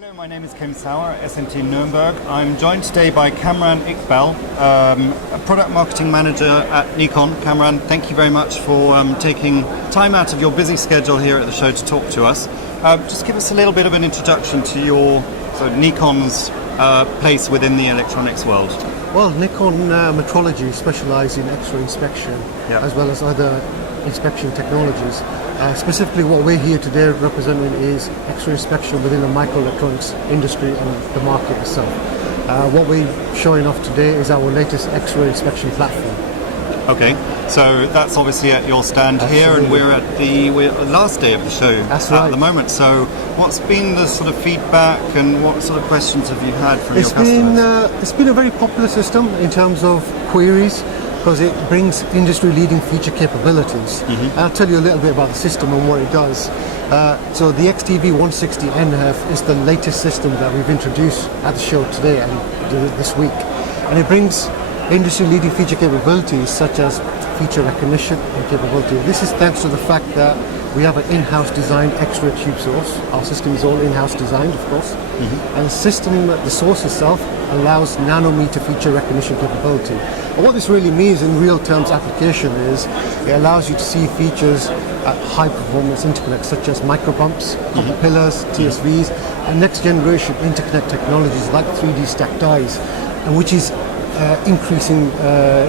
Hello, my name is Kim Sauer, SMT Nuremberg. I'm joined today by Kamran Iqbal, a product marketing manager at Nikon. Kamran, thank you very much for taking time out of your busy schedule here at the show to talk to us. Just give us a little bit of an introduction to Nikon's place within the electronics world. Well, Nikon metrology specialises in X-ray inspection as well as other inspection technologies. Specifically what we're here today representing is X-ray inspection within the microelectronics industry and the market itself. What we're showing off today is our latest X-ray inspection platform. Okay, so that's obviously at your stand here, and we're at the last day of the show at the moment. So what's been the sort of feedback and what sort of questions have you had from your customers? It's been a very popular system in terms of queries, because it brings industry-leading feature capabilities. I'll tell you a little bit about the system and what it does. So the XTBE 160 NF is the latest system that we've introduced at the show today and this week. And it brings industry-leading feature capabilities such as feature recognition and capability. This is thanks to the fact that we have an in-house designed X-ray tube source. Our system is all in-house designed, of course. And the system, the source itself, allows nanometer feature recognition capability. And what this really means in real terms application is it allows you to see features at high performance interconnects such as micro bumps, copper pillars, TSVs, and next generation interconnect technologies like 3D stacked dies, and which is increasing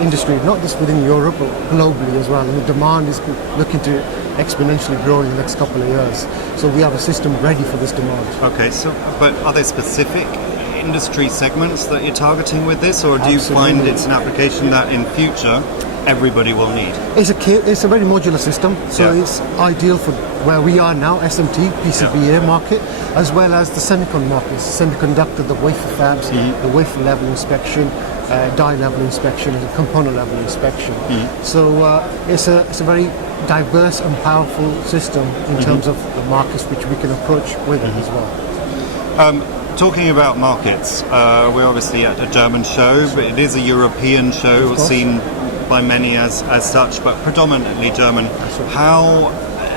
industry, not just within Europe but globally as well. And the demand is looking to exponentially grow in the next couple of years. So we have a system ready for this demand. Okay, so but are there specific industry segments that you're targeting with this, or do you find it's an application that in future everybody will need? It's a very modular system, so it's ideal for where we are now, SMT, PCBA market, as well as the semicon markets, semiconductor, the wafer fabs, the wafer level inspection, die level inspection, and the component level inspection. So it's a very diverse and powerful system in terms of the markets which we can approach with it as well. Talking about markets, we're obviously at a German show, but it is a European show, seen by many as such, but predominantly German. How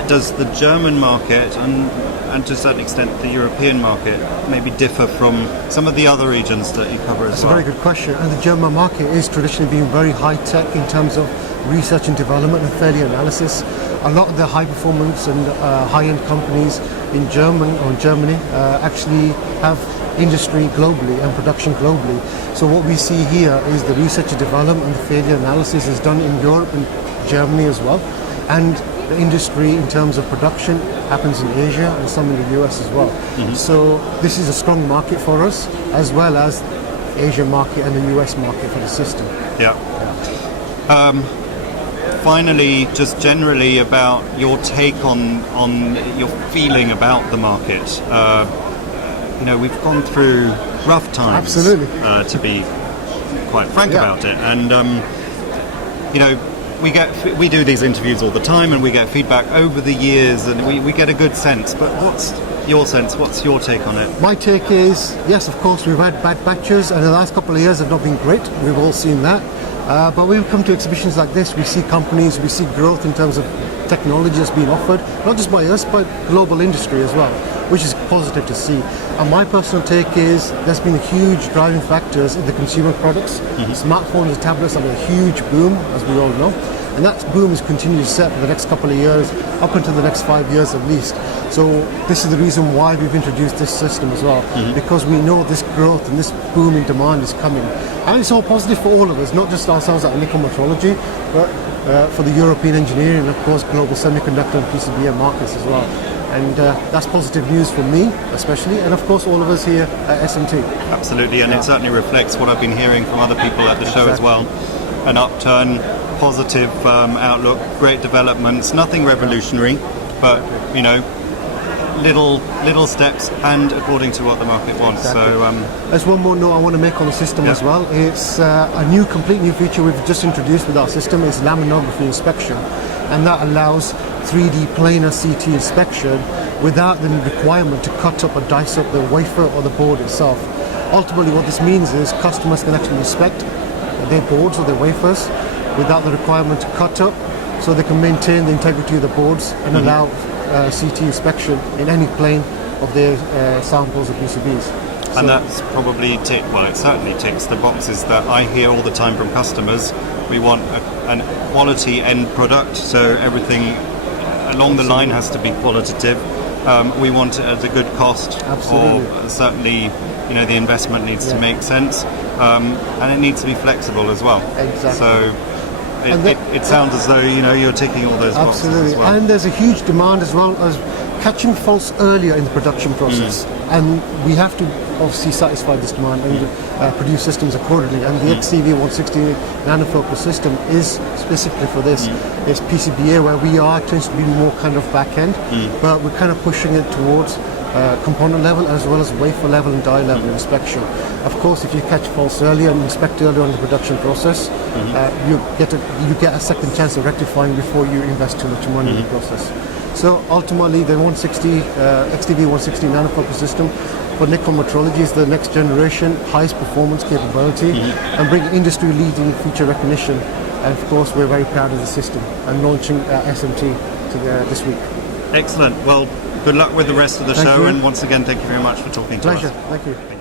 does the German market and to a certain extent the European market maybe differ from some of the other regions that you cover as well? That's a very good question. And the German market is traditionally being very high-tech in terms of research and development and failure analysis. A lot of the high-performance and high-end companies in Germany actually have industry globally and production globally. So what we see here is the research and development and the failure analysis is done in Europe and Germany as well. And the industry in terms of production happens in Asia and some in the US as well. So this is a strong market for us, as well as Asia market and the US market for the system. Finally, just generally about your take on your feeling about the market. We've gone through rough times, to be quite frank about it, and we do these interviews all the time, and we get feedback over the years, and we get a good sense. But what's your sense? What's your take on it? My take is, yes, of course, we've had bad batches, and the last couple of years have not been great. We've all seen that. But when we come to exhibitions like this, we see companies, we see growth in terms of technology that's being offered, not just by us, but global industry as well, which is positive to see. And my personal take is there's been huge driving factors in the consumer products. Smartphones and tablets are a huge boom, as we all know. And that boom is continuing to set for the next couple of years, up until the next 5 years at least. So this is the reason why we've introduced this system as well, because we know this growth and this boom in demand is coming. And it's all positive for all of us, not just ourselves at Nikon Metrology, but for the European engineering and of course global semiconductor and PCBA markets as well. And that's positive news for me especially, and of course all of us here at SMT. Absolutely, and it certainly reflects what I've been hearing from other people at the show as well. An upturn, positive outlook, great developments, nothing revolutionary, but little steps, and according to what the market wants. So there's one more note I want to make on the system as well. It's a complete new feature we've just introduced with our system is laminography inspection, and that allows 3D planar CT inspection without the requirement to cut up or dice up the wafer or the board itself. Ultimately what this means is customers can actually inspect their boards or their wafers without the requirement to cut up, so they can maintain the integrity of the boards and allow CT inspection in any plane of their samples of PCBs. And that's probably it certainly ticks the boxes that I hear all the time from customers. We want a quality end product, so everything along the line has to be qualitative. We want it at a good cost. Absolutely. Or certainly, the investment needs to make sense, and it needs to be flexible as well. Exactly. So it sounds as though you're ticking all those boxes as well. And there's a huge demand as well as catching faults earlier in the production process, and we have to obviously satisfy this demand and produce systems accordingly. And the XTBE 160 nanofocus system is specifically for this. It's PCBA where tends to be more kind of back end, but we're kind of pushing it towards component level as well as wafer level and die level inspection. Of course, if you catch faults earlier and inspect earlier in the production process, you get a second chance of rectifying before you invest too much money in the process. So ultimately, the XTBE 160 nanofocus system for Nikon metrology is the next generation, highest performance capability, and bring industry-leading feature recognition. And of course, we're very proud of the system and launching SMT this week. Excellent. Well, good luck with the rest of the show, and once again, thank you very much for talking to us. Pleasure. Thank you.